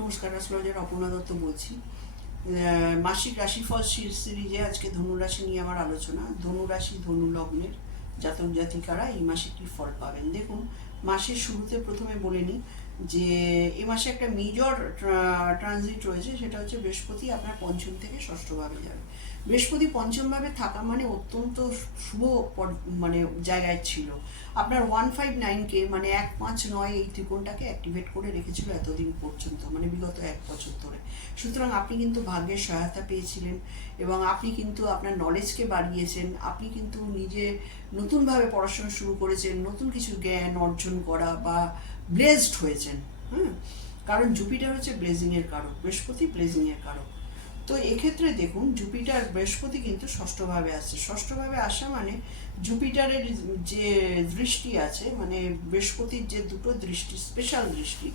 নমস্কার অ্যাস্ট্রোলজার অপর্ণা দত্ত বলছি। মাসিক রাশিফল সিরিজে আজকে ধনুরাশি নিয়ে আমার আলোচনা। ধনুরাশি ধনু লগ্নের জাতক জাতিকারা এই মাসে কি ফল পাবেন? দেখুন, মাসের শুরুতে প্রথমে বলে নিই যে, এ মাসে একটা মেজর ট্রানজিট রয়েছে, সেটা হচ্ছে বৃহস্পতি আপনার পঞ্চম থেকে ষষ্ঠভাবে যাবে। বৃহস্পতি পঞ্চমভাবে থাকা মানে অত্যন্ত শুভ মানে জায়গায় ছিল। আপনার ওয়ান ফাইভ নাইনকে মানে এক পাঁচ নয় এই ত্রিকোণটাকে অ্যাক্টিভেট করে রেখেছিল এতদিন পর্যন্ত মানে বিগত এক বছর ধরে। সুতরাং আপনি কিন্তু ভাগ্যের সহায়তা পেয়েছিলেন এবং আপনি কিন্তু আপনার নলেজকে বাড়িয়েছেন। আপনি কিন্তু নিজে নতুনভাবে পড়াশোনা শুরু করেছেন, নতুন কিছু জ্ঞান অর্জন করা বা ব্লেসড হয়েছেন হ্যাঁ কারণ জুপিটার হচ্ছে ব্লেজিংয়ের কারক, বৃহস্পতি ব্লেজিংয়ের কারক। তো এক্ষেত্রে দেখুন জুপিটার বৃহস্পতি কিন্তু ষষ্ঠভাবে আসছে ষষ্ঠভাবে আসা মানে জুপিটারের যে দৃষ্টি আছে মানে বৃহস্পতির যে দুটো দৃষ্টি স্পেশাল দৃষ্টি,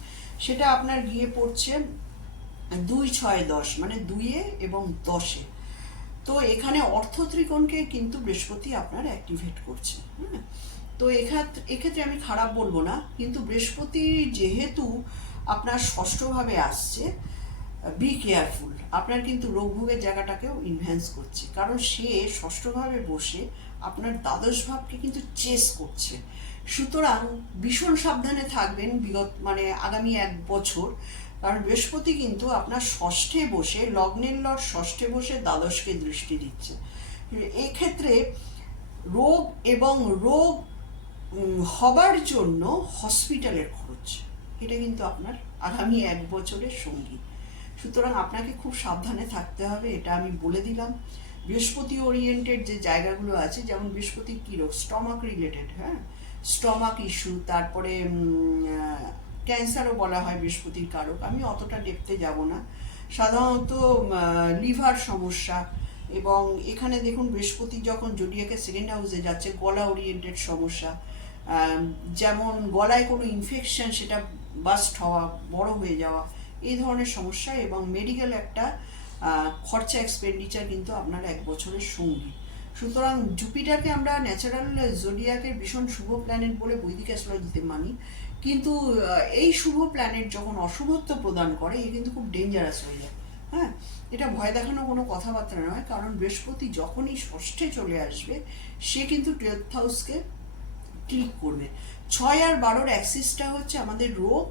সেটা আপনার গিয়ে পড়ছে দুই ছয় দশ মানে দুইয়ে এবং দশে। তো এখানে অর্থ ত্রিকোণকে কিন্তু বৃহস্পতি আপনার অ্যাক্টিভেট করছে হ্যাঁ? তো এক্ষেত্রে এক্ষেত্রে আমি খারাপ বলব না, কিন্তু বৃহস্পতি যেহেতু আপনার ষষ্ঠভাবে আসছে বি কেয়ারফুল আপনার কিন্তু রোগভোগের জায়গাটাকেও ইনহ্যান্স করছে। কারণ সে ষষ্ঠভাবে বসে আপনার দ্বাদশ ভাবকে কিন্তু চেস করছে। সুতরাং ভীষণ সাবধানে থাকবেন বিগত মানে আগামী এক বছর। কারণ বৃহস্পতি কিন্তু আপনার ষষ্ঠে বসে, লগ্নের লট ষষ্ঠে বসে দ্বাদশকে দৃষ্টি দিচ্ছে। এক্ষেত্রে রোগ এবং রোগ হবার জন্য হসপিটালের খরচ। এটা কিন্তু আপনার আগামী এক বছরের সঙ্গী। সুতরাং আপনাকে খুব সাবধানে থাকতে হবে, এটা আমি বলে দিলাম। বৃহস্পতি ওরিয়েন্টেড যে জায়গাগুলো আছে, যেমন বৃহস্পতি কী রোগ? স্টমাক রিলেটেড হ্যাঁ? স্টমাক ইস্যু তারপরে ক্যান্সারও বলা হয় বৃহস্পতির কারক। আমি অতটা ডেপতে যাব না। সাধারণত লিভার সমস্যা এবং এখানে দেখুন বৃহস্পতি যখন জোডিয়াকে সেকেন্ড হাউসে যাচ্ছে, গলা ওরিয়েন্টেড সমস্যা যেমন গলায় কোনো ইনফেকশন সেটা বাস্ট হওয়া, বড় হয়ে যাওয়া এই ধরনের সমস্যা এবং মেডিকেল একটা খরচা এক্সপেন্ডিচার কিন্তু আপনার এক বছরের সঙ্গী। সুতরাং জুপিটারকে আমরা ন্যাচারাল জোডিয়াকের ভীষণ শুভ প্ল্যানেট বলে বৈদিক অ্যাস্ট্রোলজিতে মানি। কিন্তু এই শুভ প্ল্যানেট যখন অশুভত্ব প্রদান করে, এ কিন্তু খুব ডেঞ্জারাস হয়ে যায়। হ্যাঁ? এটা ভয় দেখানো কোনো কথাবার্তা নয়, কারণ বৃহস্পতি যখনই ষষ্ঠে চলে আসবে, সে কিন্তু টুয়েলথ হাউসকে ক্লিক করবে। ছয় আর বারোর অ্যাক্সিসটা হচ্ছে আমাদের রোগ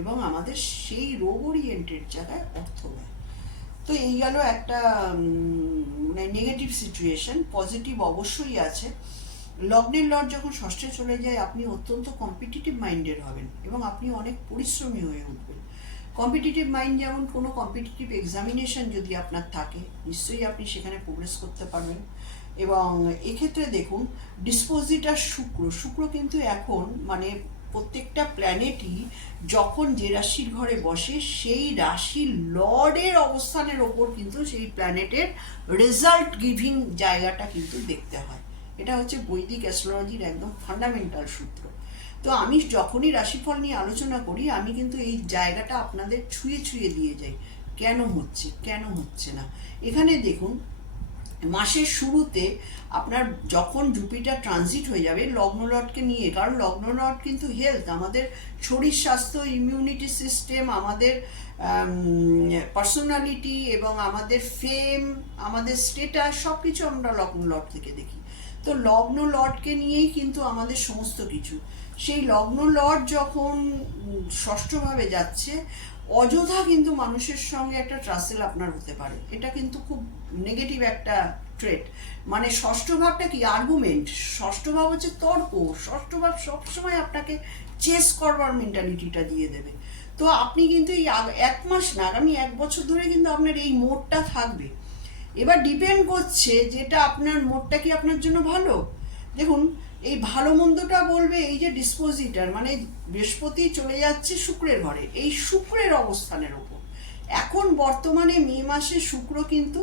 এবং আমাদের সেই রোগ ওরিয়েন্টেড জায়গায় অর্থ ব্যয় তো এই গেল একটা মানে নেগেটিভ সিচুয়েশন পজিটিভ অবশ্যই আছে। লগ্নের লট যখন ষষ্ঠে চলে যায়, আপনি অত্যন্ত কম্পিটিটিভ মাইন্ডেড হবেন এবং আপনি অনেক পরিশ্রমী হয়ে উঠবেন। কম্পিটিটিভ মাইন্ড যেমন কোনো কম্পিটিটিভ এক্সামিনেশন যদি আপনার থাকে, নিশ্চয়ই আপনি সেখানে প্রোগ্রেস করতে পারবেন। এবং এক্ষেত্রে দেখুন ডিসপোজিটার শুক্র শুক্র কিন্তু এখন মানে প্রত্যেকটা প্ল্যানেটই যখন যে রাশির ঘরে বসে, সেই রাশির লর্ডের অবস্থানের ওপর কিন্তু সেই প্ল্যানেটের রেজাল্ট গিভিং জায়গাটা কিন্তু দেখতে হয়। এটা হচ্ছে বৈদিক অ্যাস্ট্রোলজির একদম ফান্ডামেন্টাল সূত্র। তো আমি যখনই রাশিফল নিয়ে আলোচনা করি, আমি কিন্তু এই জায়গাটা আপনাদের ছুঁয়ে ছুঁয়ে দিয়ে যাই। কেন হচ্ছে? কেন হচ্ছে না? এখানে দেখুন মাসের শুরুতে আপনার যখন জুপিটার ট্রানজিট হয়ে যাবে, লগ্নলটকে নিয়ে, কারণ লগ্নলট কিন্তু হেলথ আমাদের শরীর স্বাস্থ্য ইমিউনিটি সিস্টেম আমাদের পার্সোনালিটি এবং আমাদের ফেম আমাদের স্টেটাস সব কিছু আমরা লগ্নলট থেকে দেখি। তো লগ্ন লটকে নিয়েই কিন্তু আমাদের সমস্ত কিছু। সেই লগ্ন লট যখন ষষ্ঠভাবে যাচ্ছে, অযথা কিন্তু মানুষের সঙ্গে একটা ট্রাসেল আপনার হতে পারে। এটা কিন্তু খুব নেগেটিভ একটা ট্রেট মানে ষষ্ঠ ভাবটা কি? আর্গুমেন্ট ষষ্ঠ ভাব হচ্ছে তর্ক। ষষ্ঠ ভাব সবসময় আপনাকে চেস করবার মেন্টালিটিটা দিয়ে দেবে। তো আপনি কিন্তু এই এক মাস না, আগামী এক বছর ধরে কিন্তু আপনার এই মোডটা থাকবে। এবার ডিপেন্ড করছে যেটা আপনার মোডটা কি আপনার জন্য ভালো? দেখুন এই ভালো মন্দটা বলবে এই যে ডিসপোজিটার মানে বৃহস্পতি চলে যাচ্ছে শুক্রের ঘরে, এই শুক্রের অবস্থানের ওপর। এখন বর্তমানে মে মাসে শুক্র কিন্তু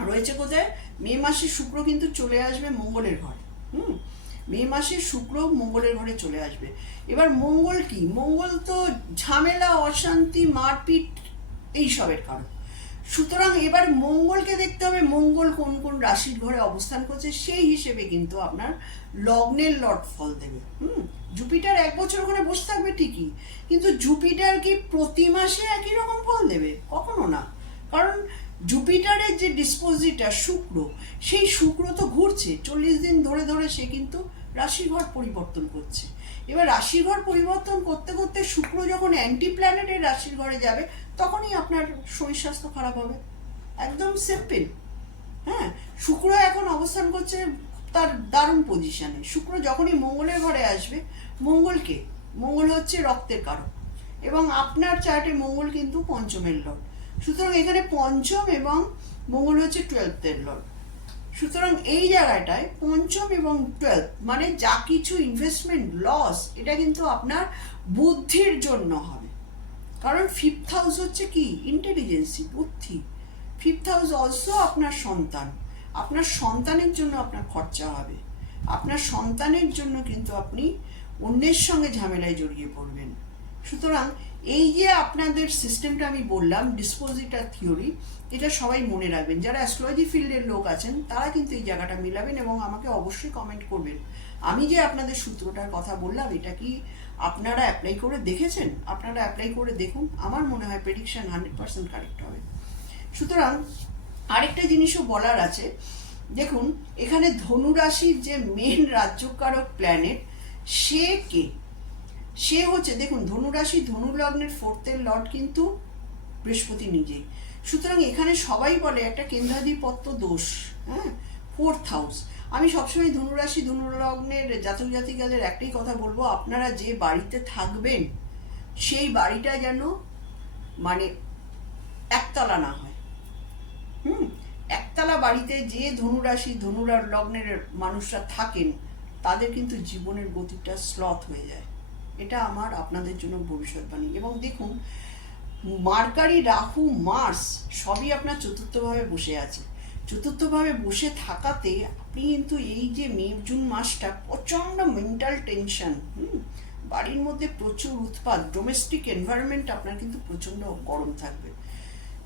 রয়েছে কোথায়? মে মাসে শুক্র কিন্তু চলে আসবে মঙ্গলের ঘরে, হুম? মে মাসে শুক্র মঙ্গলের ঘরে চলে আসবে। এবার মঙ্গল কি? মঙ্গল তো ঝামেলা, অশান্তি, মারপিট এইসবের কারণ। সুতরাং এবার মঙ্গলকে দেখতে হবে, মঙ্গল কোন কোন রাশির ঘরে অবস্থান করছে, সেই হিসেবে কিন্তু আপনার লগ্নের লট ফল দেবে, হুম? জুপিটার এক বছর ওখানে বসে থাকবে ঠিকই, কিন্তু জুপিটার কি প্রতি মাসে একই রকম ফল দেবে? কখনো না। কারণ জুপিটারের যে ডিসপোজিটার শুক্র, সেই শুক্র তো ঘুরছে, চল্লিশ দিন ধরে ধরে সে কিন্তু রাশিঘর পরিবর্তন করছে। এবার রাশির ঘর পরিবর্তন করতে করতে শুক্র যখন অ্যান্টি প্ল্যানেটের রাশির ঘরে যাবে, তখনই আপনার শরীর স্বাস্থ্য খারাপ হবে। একদম সিম্পল হ্যাঁ শুক্র এখন অবস্থান করছে তার দারুণ পজিশনে শুক্র যখনই মঙ্গলের ঘরে আসবে মঙ্গলকে মঙ্গল হচ্ছে রক্তের কারক। এবং আপনার চার্টে মঙ্গল কিন্তু পঞ্চমের লর্ড। সুতরাং এখানে পঞ্চম এবং মঙ্গল হচ্ছে টুয়েলথের লর্ড। সুতরাং এই জায়গাটায় পঞ্চম এবং টুয়েলথ মানে যা কিছু ইনভেস্টমেন্ট লস এটা কিন্তু আপনার বুদ্ধির জন্য হবে। কারণ ফিফথ হাউস হচ্ছে কি? ইন্টেলিজেন্সি বুদ্ধি। ফিফথ হাউস অলসো আপনার সন্তান। আপনার সন্তানের জন্য আপনার খরচা হবে। আপনার সন্তানের জন্য কিন্তু আপনি অন্যের সঙ্গে ঝামেলায় জড়িয়ে পড়বেন। সুতরাং এই যে আপনাদের সিস্টেমটা আমি বললাম ডিসপোজিটার থিওরি এটা সবাই মনে রাখবেন। যারা অ্যাস্ট্রোলজি ফিল্ডের লোক আছেন, তারা কিন্তু এই জায়গাটা মিলাবেন এবং আমাকে অবশ্যই কমেন্ট করবেন। আমি যে আপনাদের সূত্রটার কথা বললাম, এটা কি আপনারা অ্যাপ্লাই করে দেখেছেন? আপনারা অ্যাপ্লাই করে দেখুন। আমার মনে হয় প্রেডিকশান হান্ড্রেড পার্সেন্ট কারেক্ট হবে। সুতরাং, আরেকটা জিনিসও বলার আছে। দেখুন, এখানে ধনুরাশির যে মেন রাজ্যকারক প্ল্যানেট সে কে? সে হচ্ছে, দেখুন, ধনুরাশি ধনু লগ্নের ফোর্থের লর্ড কিন্তু বৃহস্পতি নিজেই। সুতরাং এখানে সবাই বলে একটা কেন্দ্রাধিপত্য দোষ হ্যাঁ? ফোর্থ হাউস আমি সবসময় ধনুরাশি, ধনুলগ্নের জাতক জাতিকাদের একটাই কথা বলব, আপনারা যে বাড়িতে থাকবেন, সেই বাড়িটা যেন মানে একতলা না হয়। হুম? একতলা বাড়িতে যে ধনুরাশি ধনুরার লগ্নের মানুষরা থাকেন, তাদের কিন্তু জীবনের গতিটা স্লথ হয়ে যায়। এটা আমার আপনাদের জন্য ভবিষ্যৎবাণী। এবং দেখুন, মার্কারি, রাহু, মার্স সবই আপনার চতুর্থভাবে বসে আছে। চতুর্থভাবে বসে থাকাতে আপনি কিন্তু এই যে মে, জুন মাসটা প্রচণ্ড মেন্টাল টেনশন হুম? বাড়ির মধ্যে প্রচুর উৎপাদ ডোমেস্টিক এনভায়রনমেন্ট আপনার কিন্তু প্রচণ্ড গরম থাকবে।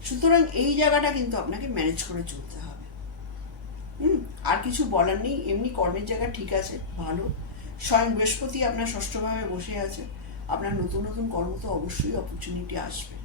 সুতরাং এই জায়গাটা কিন্তু আপনাকে ম্যানেজ করে চলতে হবে। হুম? আর কিছু বলার নেই, এমনি কর্মের জায়গা ঠিক আছে, ভালো। স্বয়ং বৃহস্পতি আপনার ষষ্ঠভাবে বসে আছে। আপনার নতুন নতুন কর্ম তো অবশ্যই অপরচুনিটি আসবে।